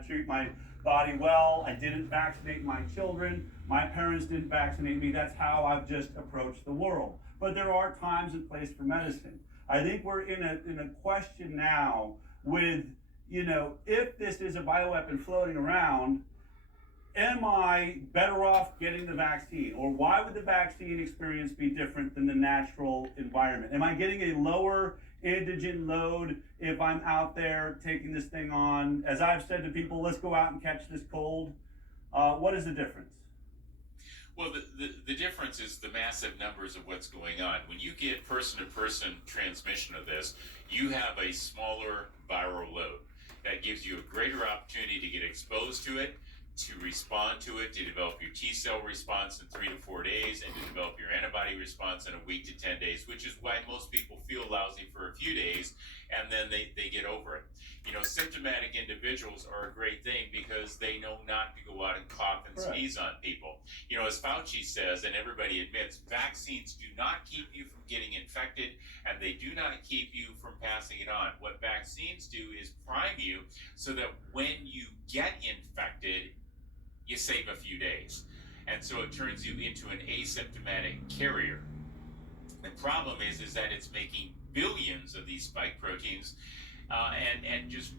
treat my body well. I didn't vaccinate my children. My parents didn't vaccinate me. That's how I've just approached the world. But there are times and place for medicine. I think we're in a question now with, if this is a bioweapon floating around, am I better off getting the vaccine? Or why would the vaccine experience be different than the natural environment? Am I getting a lower antigen load if I'm out there taking this thing on? As I've said to people, let's go out and catch this cold. What is the difference? Well, the difference is the massive numbers of what's going on. When you get person to person transmission of this, you have a smaller viral load that gives you a greater opportunity to get exposed to it, to respond to it, to develop your T cell response in 3 to 4 days, and to develop your antibody response in a week to 10 days, which is why most people feel lousy for a few days and then they get over it. Symptomatic individuals are a great thing because they know not to go out and cough and Correct. sneeze on people. As Fauci says, and everybody admits, vaccines do not keep you from getting infected and they do not keep you from passing it on. What vaccines do is prime you so that when you get infected, you save a few days. And so it turns you into an asymptomatic carrier. The problem is that it's making billions of these spike proteins, and just,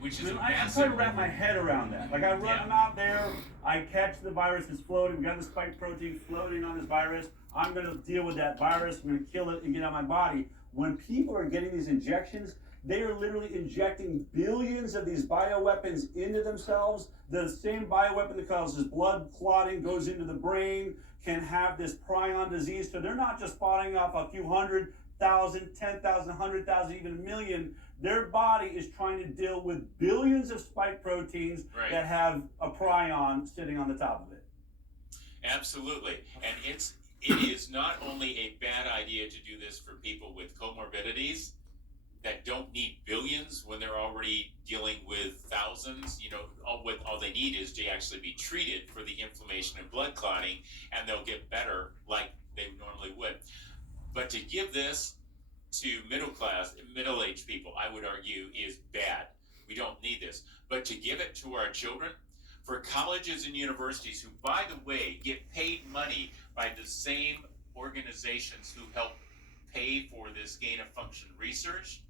which is a I'm massive. trying to wrap my head around that. Like I'm out there, I catch the virus, it's floating, we got the spike protein floating on this virus. I'm gonna deal with that virus, I'm gonna kill it and get out of my body. When people are getting these injections, they are literally injecting billions of these bioweapons into themselves. The same bioweapon that causes blood clotting goes into the brain, can have this prion disease. So they're not just fighting off a few 100,000, 10,000, 100,000, even a million. Their body is trying to deal with billions of spike proteins that have a prion sitting on the top of it. Absolutely. And it is not only a bad idea to do this for people with comorbidities that don't need billions when they're already dealing with thousands. All they need is to actually be treated for the inflammation and blood clotting, and they'll get better like they normally would. But to give this to middle-aged people, I would argue, is bad. We don't need this. But to give it to our children, for colleges and universities, who, by the way, get paid money by the same organizations who help pay for this gain-of-function research.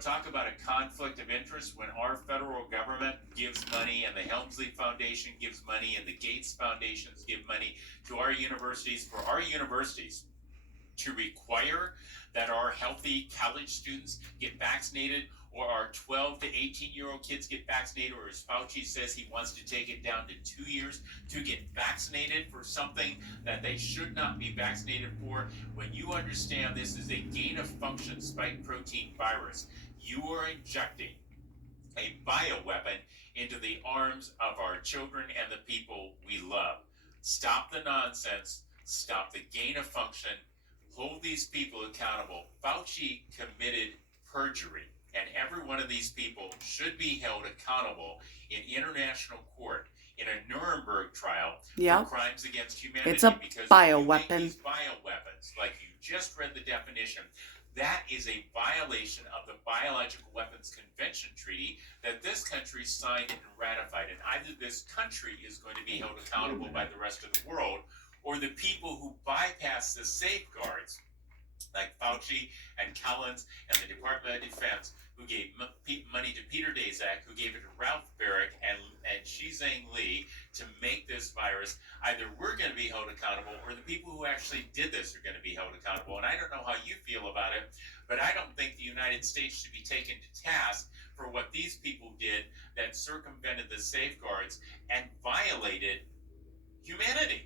Talk about a conflict of interest when our federal government gives money and the Helmsley Foundation gives money and the Gates Foundations give money to our universities, for our universities to require that our healthy college students get vaccinated, or our 12 to 18-year-old kids get vaccinated, or as Fauci says he wants to take it down to 2 years to get vaccinated for something that they should not be vaccinated for. When you understand this is a gain-of-function spike protein virus, you are injecting a bioweapon into the arms of our children and the people we love. Stop the nonsense. Stop the gain-of-function. Hold these people accountable. Fauci committed perjury. And every one of these people should be held accountable in international court in a Nuremberg trial for crimes against humanity. It's a because bioweapon. These bioweapons, like you just read the definition, that is a violation of the Biological Weapons Convention Treaty that this country signed and ratified. And either this country is going to be held accountable by the rest of the world, or the people who bypass the safeguards, like Fauci and Collins and the Department of Defense, who gave money to Peter Daszak, who gave it to Ralph Baric and Shizheng Li to make this virus. Either we're going to be held accountable, or the people who actually did this are going to be held accountable. And I don't know how you feel about it, but I don't think the United States should be taken to task for what these people did that circumvented the safeguards and violated humanity.